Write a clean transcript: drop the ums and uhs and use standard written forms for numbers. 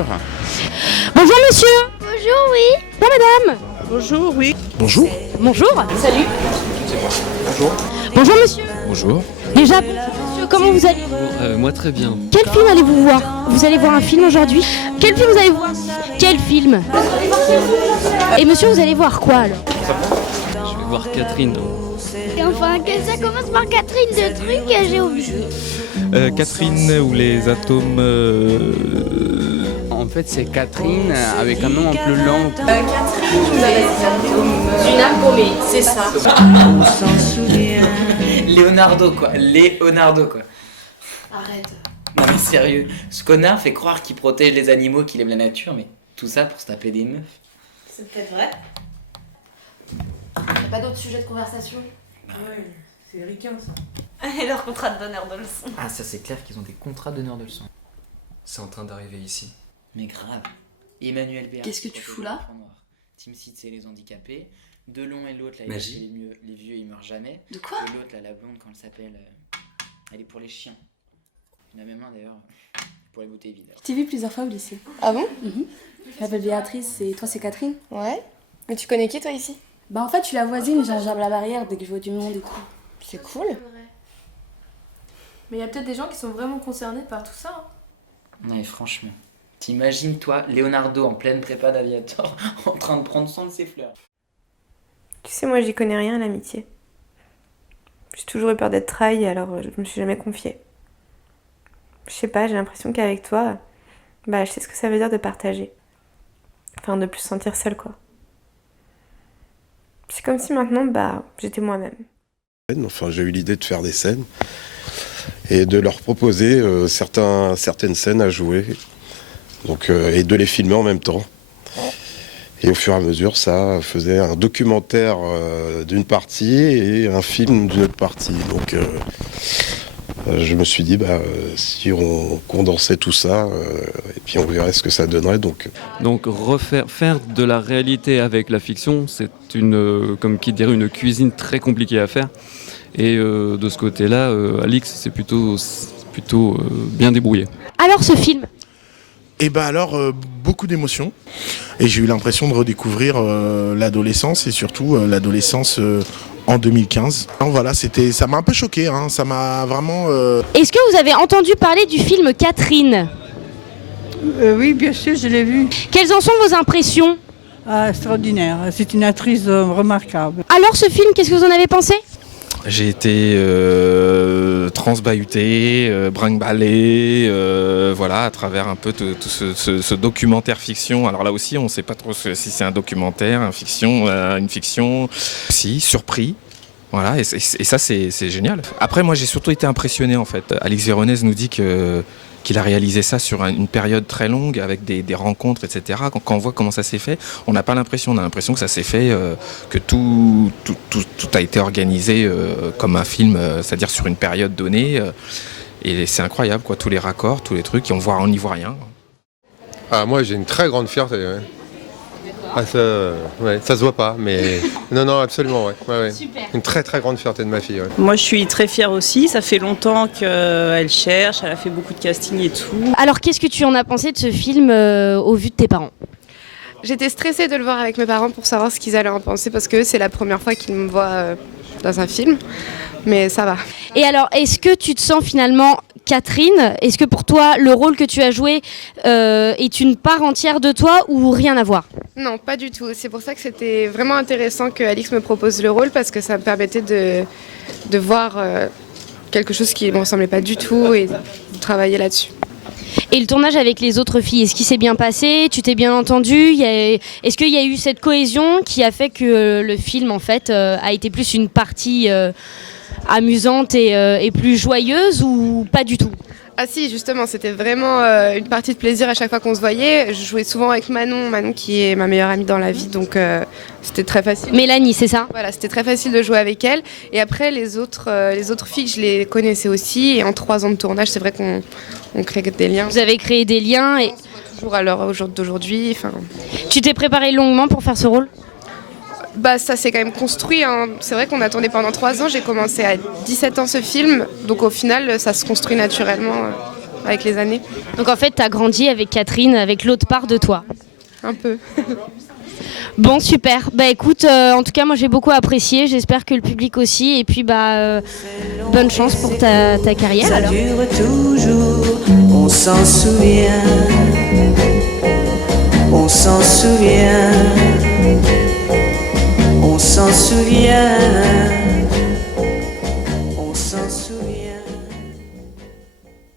Bonjour. Bonjour monsieur. Bonjour, oui. Bonjour madame. Bonjour, oui. Bonjour. Bonjour. Salut. Bonjour. Bonjour monsieur. Bonjour. Déjà, monsieur, comment vous allez? Moi très bien. Quel film allez-vous voir? Vous allez voir un film aujourd'hui? Quel film vous allez voir? Quel film? Et monsieur, vous allez voir quoi alors? Je vais voir Catherine. Enfin, que ça commence par Catherine de trucs, j'ai oublié. Catherine ou les atomes. En fait, c'est Catherine avec un nom un peu long. Catherine ou les atomes Une âme paumée, c'est ça. On s'en souvient. Leonardo, quoi. Leonardo, quoi. Arrête. Non, mais sérieux. Ce connard fait croire qu'il protège les animaux, qu'il aime la nature, mais tout ça pour se taper des meufs. C'est peut-être vrai. Y'a pas d'autres sujets de conversation? Ouais, c'est ricain ça. Et leur contrat de donneur de leçons. Ah, ça, c'est clair qu'ils ont des contrats d'honneur de leçons. C'est en train d'arriver ici. Mais grave. Emmanuel Béard. Qu'est-ce que tu fous là? Tim Seed, c'est les handicapés. Delon et l'autre, là, Magie. les vieux, ils meurent jamais. De quoi? Et l'autre, là, la blonde, quand elle s'appelle. Elle est pour les chiens. Il y en a même un d'ailleurs. Pour les bouteilles vides. Je t'ai vu plusieurs fois au lycée. Ah bon? Je m'appelle Béatrice et toi c'est Catherine. Ouais. Mais tu connais qui toi ici? Bah en fait je suis la voisine, j'enjambe la barrière dès que je vois du monde et tout. C'est cool. Mais il y a peut-être des gens qui sont vraiment concernés par tout ça. Non, mais franchement. T'imagines, toi, Leonardo en pleine prépa d'aviator, en train de prendre soin de ses fleurs. Tu sais, moi j'y connais rien à l'amitié. J'ai toujours eu peur d'être trahi, alors je me suis jamais confiée. Je sais pas, j'ai l'impression qu'avec toi, bah je sais ce que ça veut dire de partager. Enfin, de plus se sentir seule, quoi. C'est comme si maintenant, bah, j'étais moi-même. Enfin, j'ai eu l'idée de faire des scènes et de leur proposer certaines scènes à jouer, donc, et de les filmer en même temps. Et au fur et à mesure, ça faisait un documentaire d'une partie et un film d'une autre partie. Donc, je me suis dit, si on condensait tout ça, et puis on verrait ce que ça donnerait. Donc faire de la réalité avec la fiction, c'est comme qui dirait, une cuisine très compliquée à faire. Et de ce côté-là, Alix, c'est plutôt bien débrouillé. Alors ce film? Et beaucoup d'émotions. Et j'ai eu l'impression de redécouvrir l'adolescence et surtout l'adolescence en 2015. Donc voilà, ça m'a un peu choqué, hein, ça m'a vraiment... Est-ce que vous avez entendu parler du film Catherine? Oui, bien sûr, je l'ai vu. Quelles en sont vos impressions? Extraordinaire, c'est une actrice remarquable. Alors ce film, qu'est-ce que vous en avez pensé? j'ai été transbahuté, brinque-ballé, voilà, à travers un peu tout ce documentaire fiction. Alors là aussi, on ne sait pas trop si c'est un documentaire, une fiction, si, surpris. Voilà, et ça, c'est génial. Après, moi, j'ai surtout été impressionné, en fait. Alix Véronèse nous dit qu'il a réalisé ça sur une période très longue, avec des rencontres, etc. Quand on voit comment ça s'est fait, on n'a pas l'impression. On a l'impression que ça s'est fait, que tout a été organisé comme un film, c'est-à-dire sur une période donnée. Et c'est incroyable, quoi, tous les raccords, tous les trucs, et on n'y voit rien. Ah, moi, j'ai une très grande fierté, ouais. Ah, ça se voit pas, mais... Non, absolument, ouais. Super. Une très très grande fierté de ma fille, ouais. Moi, je suis très fière aussi. Ça fait longtemps qu'elle cherche, elle a fait beaucoup de casting et tout. Alors, qu'est-ce que tu en as pensé de ce film au vu de tes parents? J'étais stressée de le voir avec mes parents pour savoir ce qu'ils allaient en penser, parce que c'est la première fois qu'ils me voient dans un film, mais ça va. Et alors, est-ce que tu te sens finalement Catherine? Est-ce que pour toi, le rôle que tu as joué est une part entière de toi ou rien à voir? Non, pas du tout. C'est pour ça que c'était vraiment intéressant que Alix me propose le rôle, parce que ça me permettait de voir quelque chose qui ne me ressemblait pas du tout et de travailler là-dessus. Et le tournage avec les autres filles, est-ce qu'il s'est bien passé? Tu t'es bien entendu? Est-ce qu'il y a eu cette cohésion qui a fait que le film en fait a été plus une partie amusante et plus joyeuse ou pas du tout? Ah si, justement, c'était vraiment une partie de plaisir à chaque fois qu'on se voyait. Je jouais souvent avec Manon qui est ma meilleure amie dans la vie, donc c'était très facile. Mélanie, c'est ça? Voilà, c'était très facile de jouer avec elle. Et après, les autres filles, je les connaissais aussi. Et en 3 ans de tournage, c'est vrai qu'on crée des liens. Vous avez créé des liens et... On se voit toujours à l'heure d'aujourd'hui. Tu t'es préparé longuement pour faire ce rôle? Ça s'est quand même construit, hein. C'est vrai qu'on a tourné pendant 3 ans, j'ai commencé à 17 ans ce film, donc au final ça se construit naturellement. avec les années. Donc en fait, tu as grandi avec Catherine, avec l'autre part de toi. Un peu. Bon, super. Bah écoute, en tout cas, moi j'ai beaucoup apprécié. J'espère que le public aussi. Et puis, bonne chance pour ta carrière. Ça alors. dure toujours, on s'en souvient. On s'en souvient. On s'en souvient.